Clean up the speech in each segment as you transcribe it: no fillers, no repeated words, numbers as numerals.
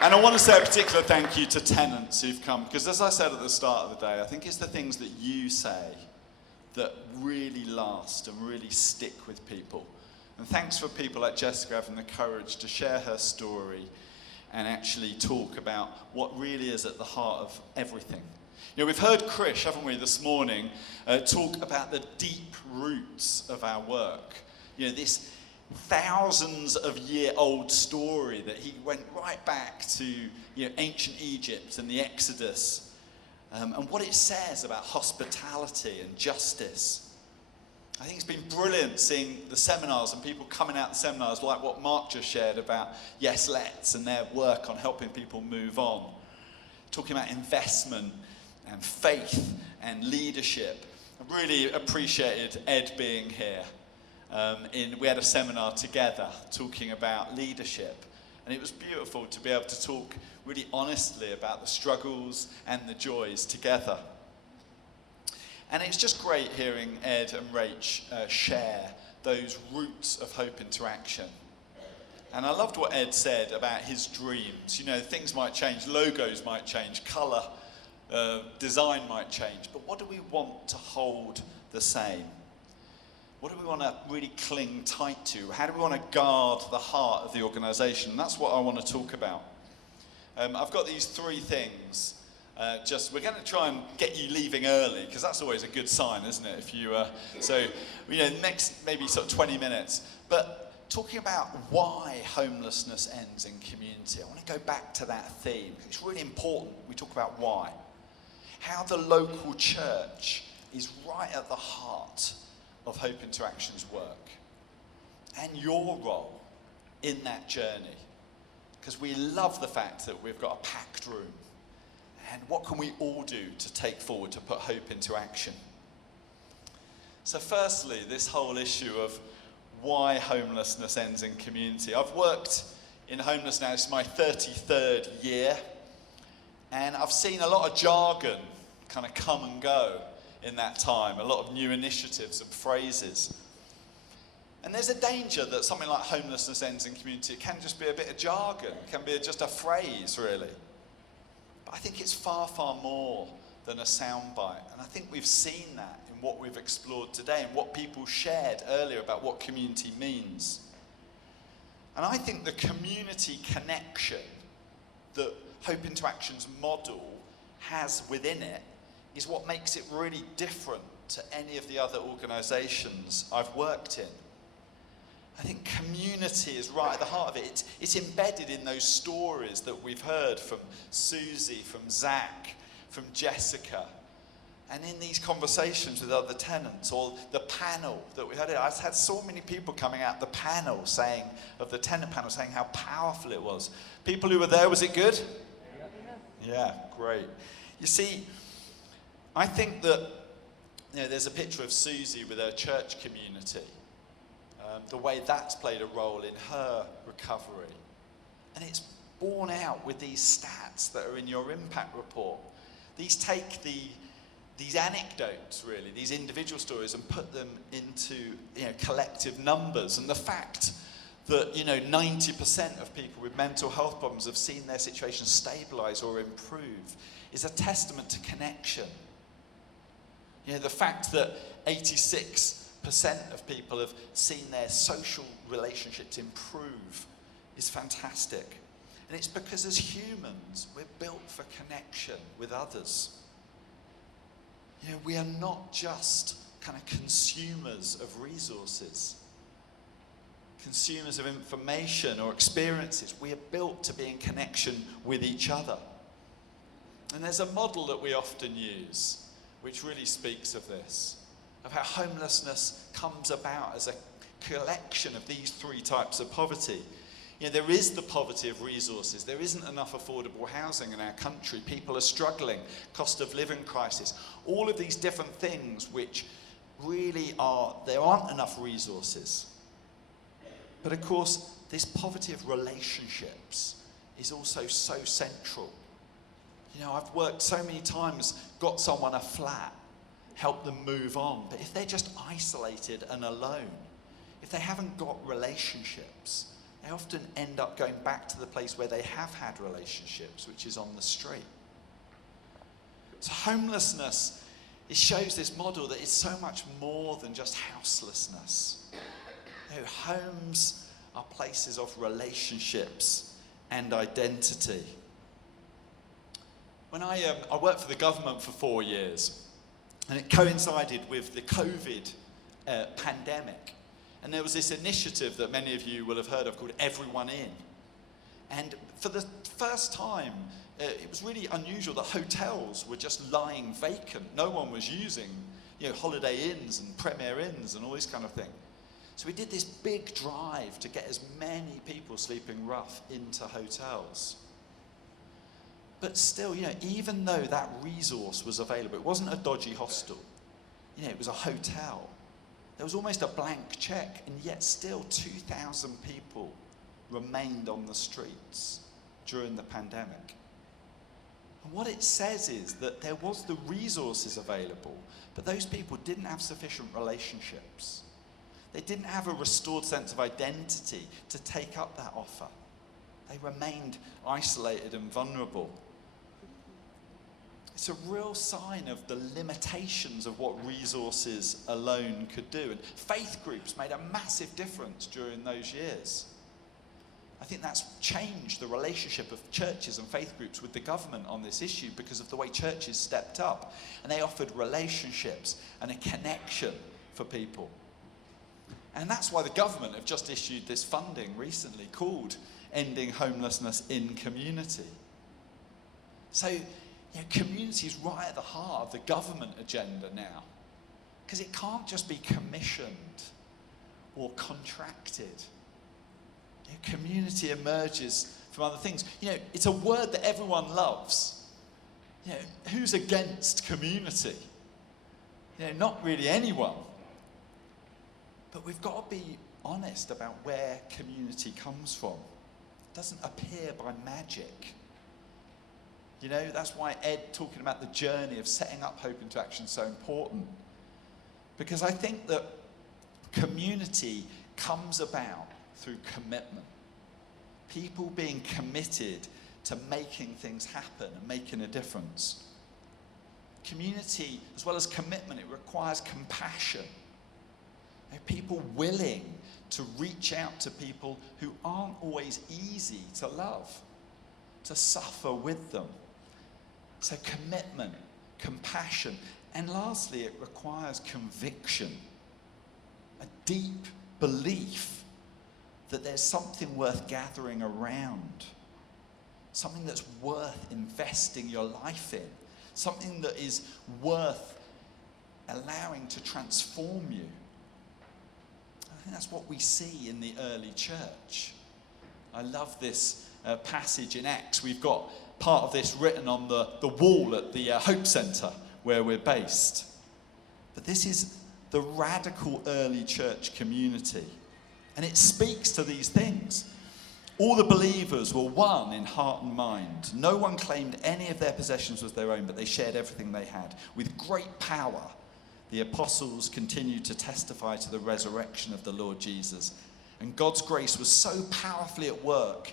And I want to say a particular thank you to tenants who've come, because as I said at the start of the day, I think it's the things that you say that really last and really stick with people. And thanks for people like Jessica having the courage to share her story and actually talk about what really is at the heart of everything. You know, we've heard Krish, haven't we, this morning, talk about the deep roots of our work. You know, this thousands of year old story that he went right back to, you know, ancient Egypt and the Exodus, and what it says about hospitality and justice. I think it's been brilliant seeing the seminars and people coming out of the seminars like what Mark just shared about Yes Let's and their work on helping people move on. Talking about investment and faith and leadership. I really appreciated Ed being here. We had a seminar together talking about leadership. And it was beautiful to be able to talk really honestly about the struggles and the joys together. And it's just great hearing Ed and Rach share those roots of hope into action. And I loved what Ed said about his dreams. You know, things might change, logos might change, colour, design might change, but what do we want to hold the same? What do we want to really cling tight to? How do we want to guard the heart of the organisation? That's what I want to talk about. I've got these three things. We're going to try and get you leaving early, because that's always a good sign, isn't it? If you, next maybe sort of 20 minutes. But talking about why homelessness ends in community, I want to go back to that theme. It's really important we talk about why. How the local church is right at the heart of Hope Interaction's work. And your role in that journey. Because we love the fact that we've got a packed room. And what can we all do to take forward to put hope into action? So firstly, this whole issue of why homelessness ends in community. I've worked in homelessness now, it's my 33rd year, and I've seen a lot of jargon kind of come and go in that time, a lot of new initiatives and phrases. And there's a danger that something like homelessness ends in community can just be a bit of jargon, can be just a phrase, really. But I think it's far, far more than a soundbite. And I think we've seen that in what we've explored today and what people shared earlier about what community means. And I think the community connection that Hope Interaction's model has within it is what makes it really different to any of the other organisations I've worked in. I think community is right at the heart of it. It's embedded in those stories that we've heard from Susie, from Zach, from Jessica, and in these conversations with other tenants, or the panel that we had. I've had so many people coming out the panel saying, of the tenant panel, saying how powerful it was. People who were there, was it good? Yeah, great. You see, I think that there's a picture of Susie with her church community. The way that's played a role in her recovery. And it's borne out with these stats that are in your impact report. These take these anecdotes, really, these individual stories, and put them into collective numbers. And the fact that 90% of people with mental health problems have seen their situation stabilise or improve is a testament to connection. The fact that 86% of people have seen their social relationships improve is fantastic. And it's because as humans, we're built for connection with others. We are not just kind of consumers of resources, consumers of information or experiences. We are built to be in connection with each other. And there's a model that we often use, which really speaks of this, of how homelessness comes about as a collection of these three types of poverty. There is the poverty of resources. There isn't enough affordable housing in our country. People are struggling, cost of living crisis. All of these different things which really there aren't enough resources. But of course, this poverty of relationships is also so central. I've worked so many times, got someone a flat, help them move on. But if they're just isolated and alone, if they haven't got relationships, they often end up going back to the place where they have had relationships, which is on the street. So homelessness, it shows this model that it's so much more than just houselessness. Homes are places of relationships and identity. When I worked for the government for 4 years, and it coincided with the COVID pandemic. And there was this initiative that many of you will have heard of called Everyone In. And for the first time, it was really unusual that hotels were just lying vacant. No one was using, Holiday Inns and Premier Inns and all this kind of thing. So we did this big drive to get as many people sleeping rough into hotels. But still, even though that resource was available, it wasn't a dodgy hostel. It was a hotel. There was almost a blank check, and yet still 2,000 people remained on the streets during the pandemic. And what it says is that there was the resources available, but those people didn't have sufficient relationships. They didn't have a restored sense of identity to take up that offer. They remained isolated and vulnerable. It's a real sign of the limitations of what resources alone could do. And faith groups made a massive difference during those years. I think that's changed the relationship of churches and faith groups with the government on this issue because of the way churches stepped up. And they offered relationships and a connection for people. And that's why the government have just issued this funding recently called Ending Homelessness in Community. So, community is right at the heart of the government agenda now. Because it can't just be commissioned or contracted. Community emerges from other things. It's a word that everyone loves. Who's against community? Not really anyone. But we've got to be honest about where community comes from. It doesn't appear by magic. That's why Ed talking about the journey of setting up Hope into Action is so important. Because I think that community comes about through commitment. People being committed to making things happen and making a difference. Community, as well as commitment, it requires compassion. People willing to reach out to people who aren't always easy to love, to suffer with them. So commitment, compassion, and lastly, it requires conviction, a deep belief that there's something worth gathering around, something that's worth investing your life in, something that is worth allowing to transform you. I think that's what we see in the early church. I love this passage in Acts. We've got part of this written on the wall at the Hope Centre where we're based. But this is the radical early church community. And it speaks to these things. All the believers were one in heart and mind. No one claimed any of their possessions was their own, but they shared everything they had. With great power, the apostles continued to testify to the resurrection of the Lord Jesus. And God's grace was so powerfully at work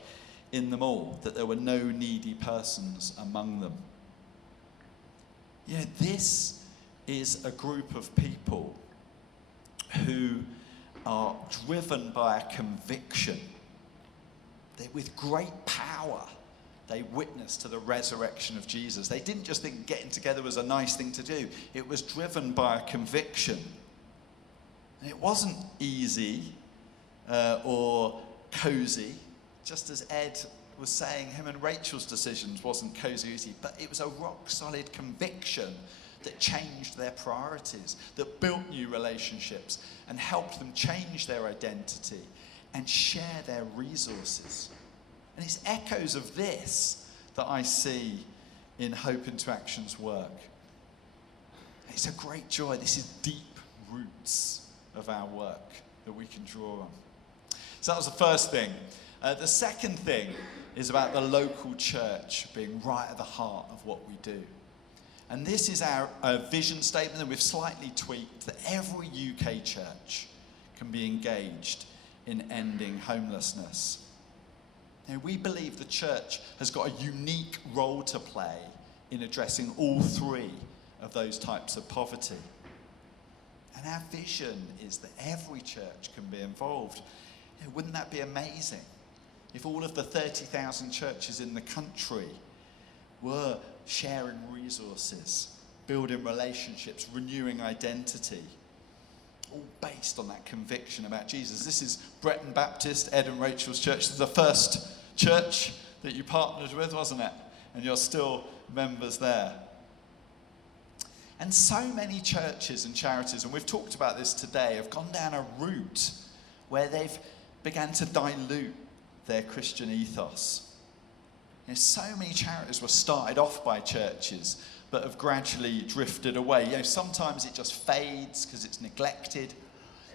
in them all that there were no needy persons among them. This is a group of people who are driven by a conviction. With great power, they witnessed to the resurrection of Jesus. They didn't just think getting together was a nice thing to do. It was driven by a conviction. And it wasn't easy or cozy. Just as Ed was saying, him and Rachel's decisions wasn't cozy or easy, but it was a rock-solid conviction that changed their priorities, that built new relationships and helped them change their identity and share their resources. And it's echoes of this that I see in Hope into Action's work. It's a great joy. This is deep roots of our work that we can draw on. So that was the first thing. The second thing is about the local church being right at the heart of what we do. And this is our vision statement that we've slightly tweaked, that every UK church can be engaged in ending homelessness. Now, we believe the church has got a unique role to play in addressing all three of those types of poverty. And our vision is that every church can be involved. Wouldn't that be amazing if all of the 30,000 churches in the country were sharing resources, building relationships, renewing identity, all based on that conviction about Jesus? This is Bretton Baptist, Ed and Rachel's church. This is the first church that you partnered with, wasn't it? And you're still members there. And so many churches and charities, and we've talked about this today, have gone down a route where they've began to dilute their Christian ethos. So many charities were started off by churches but have gradually drifted away. Sometimes it just fades because it's neglected.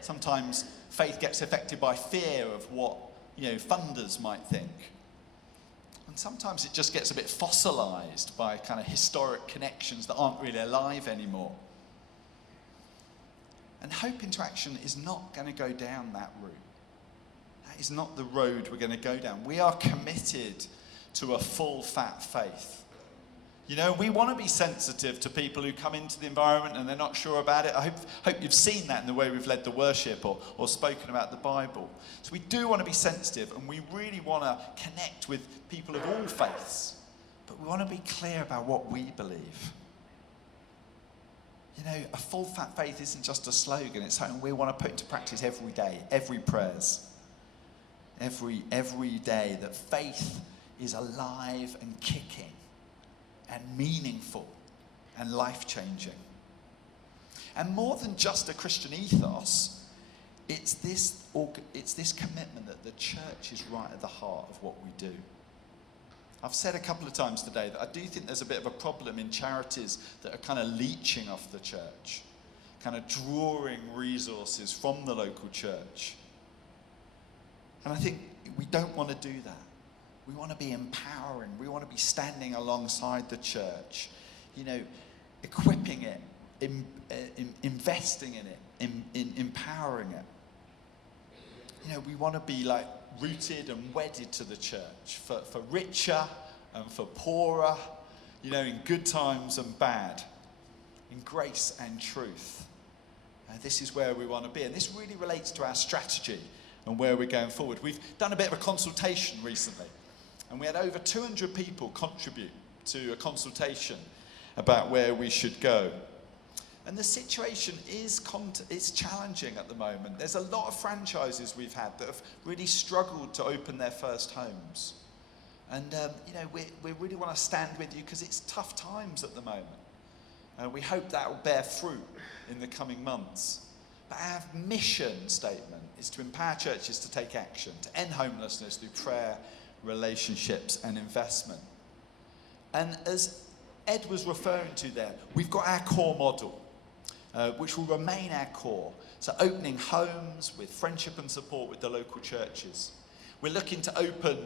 Sometimes faith gets affected by fear of what funders might think. And sometimes it just gets a bit fossilized by kind of historic connections that aren't really alive anymore. And Hope Interaction is not going to go down that route. That is not the road we're going to go down. We are committed to a full fat faith. We want to be sensitive to people who come into the environment and they're not sure about it. I hope you've seen that in the way we've led the worship or spoken about the Bible. So we do want to be sensitive, and we really want to connect with people of all faiths. But we want to be clear about what we believe. A full fat faith isn't just a slogan. It's something we want to put into practice every day, every prayers. Every day that faith is alive and kicking and meaningful and life-changing. And more than just a Christian ethos, it's this commitment that the church is right at the heart of what we do. I've said a couple of times today that I do think there's a bit of a problem in charities that are kind of leeching off the church, kind of drawing resources from the local church. And I think we don't want to do that. We want to be empowering. We want to be standing alongside the church, equipping it, investing in it, in empowering it. We want to be rooted and wedded to the church for richer and for poorer, in good times and bad, in grace and truth. This is where we want to be. And this really relates to our strategy and where we're going forward. We've done a bit of a consultation recently, and we had over 200 people contribute to a consultation about where we should go. And the situation is challenging at the moment. There's a lot of franchises we've had that have really struggled to open their first homes. And, we really want to stand with you because it's tough times at the moment. We hope that will bear fruit in the coming months. But our mission statement is to empower churches to take action, to end homelessness through prayer, relationships and investment. And as Ed was referring to there, we've got our core model, which will remain our core. So opening homes with friendship and support with the local churches. We're looking to open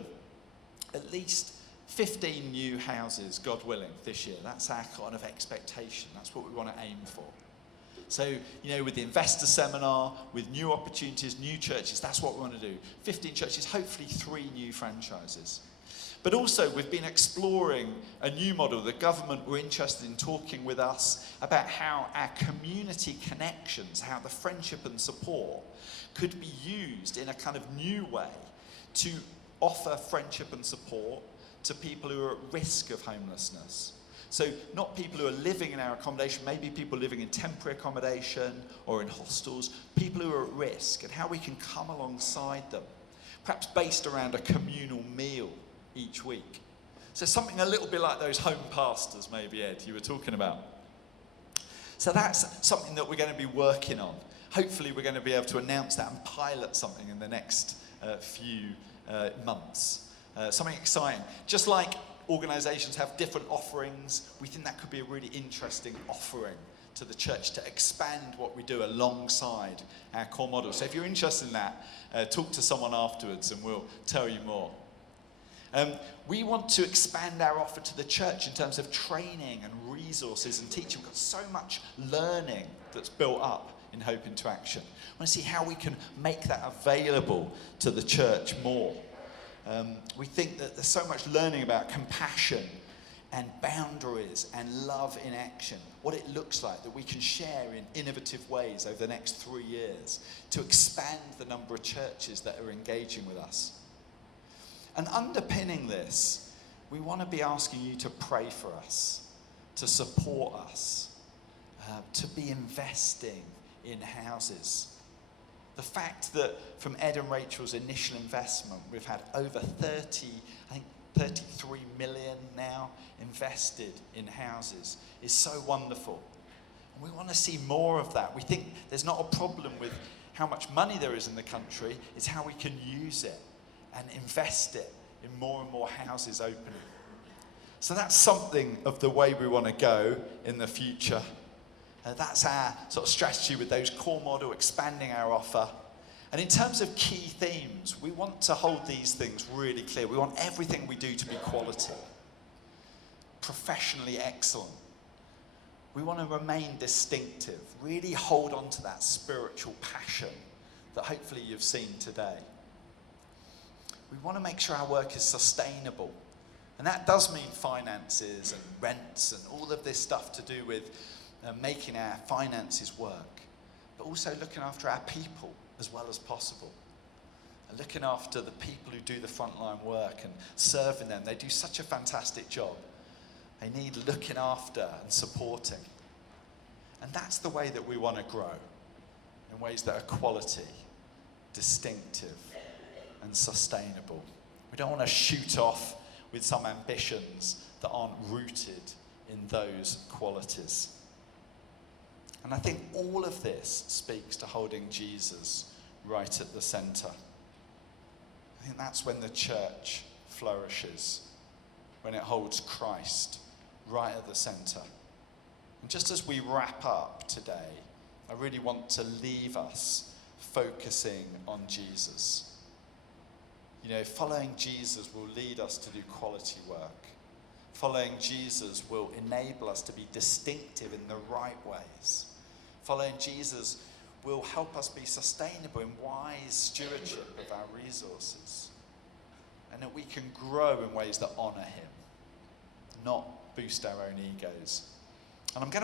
at least 15 new houses, God willing, this year. That's our kind of expectation. That's what we want to aim for. So, with the investor seminar, with new opportunities, new churches, that's what we want to do. 15 churches, hopefully 3 new franchises. But also, we've been exploring a new model. The government were interested in talking with us about how our community connections, how the friendship and support could be used in a kind of new way to offer friendship and support to people who are at risk of homelessness. So not people who are living in our accommodation, maybe people living in temporary accommodation or in hostels, people who are at risk, and how we can come alongside them, perhaps based around a communal meal each week. So something a little bit like those home pastors, maybe, Ed, you were talking about. So that's something that we're going to be working on. Hopefully we're going to be able to announce that and pilot something in the next few months. Something exciting. Just like organisations have different offerings, we think that could be a really interesting offering to the church to expand what we do alongside our core model. So if you're interested in that, talk to someone afterwards and we'll tell you more. We want to expand our offer to the church in terms of training and resources and teaching. We've got so much learning that's built up in Hope into Action. I want to see how we can make that available to the church more. We think that there's so much learning about compassion and boundaries and love in action, what it looks like that we can share in innovative ways over the next 3 years to expand the number of churches that are engaging with us. And underpinning this, we want to be asking you to pray for us, to support us, to be investing in houses. The fact that from Ed and Rachel's initial investment, we've had over 33 million now invested in houses is so wonderful. And we want to see more of that. We think there's not a problem with how much money there is in the country, it's how we can use it and invest it in more and more houses opening. So that's something of the way we want to go in the future. That's our sort of strategy with those core model, expanding our offer. And in terms of key themes, we want to hold these things really clear. We want everything we do to be quality, professionally excellent. We want to remain distinctive, really hold on to that spiritual passion that hopefully you've seen today. We want to make sure our work is sustainable. And that does mean finances and rents and all of this stuff to do with making our finances work, but also looking after our people as well as possible. And looking after the people who do the frontline work and serving them. They do such a fantastic job. They need looking after and supporting. And that's the way that we want to grow, in ways that are quality, distinctive, and sustainable. We don't want to shoot off with some ambitions that aren't rooted in those qualities. And I think all of this speaks to holding Jesus right at the centre. I think that's when the church flourishes, when it holds Christ right at the centre. And just as we wrap up today, I really want to leave us focusing on Jesus. You know, following Jesus will lead us to do quality work. Following Jesus will enable us to be distinctive in the right ways. Following Jesus will help us be sustainable in wise stewardship of our resources. And that we can grow in ways that honour him, not boost our own egos. And I'm going to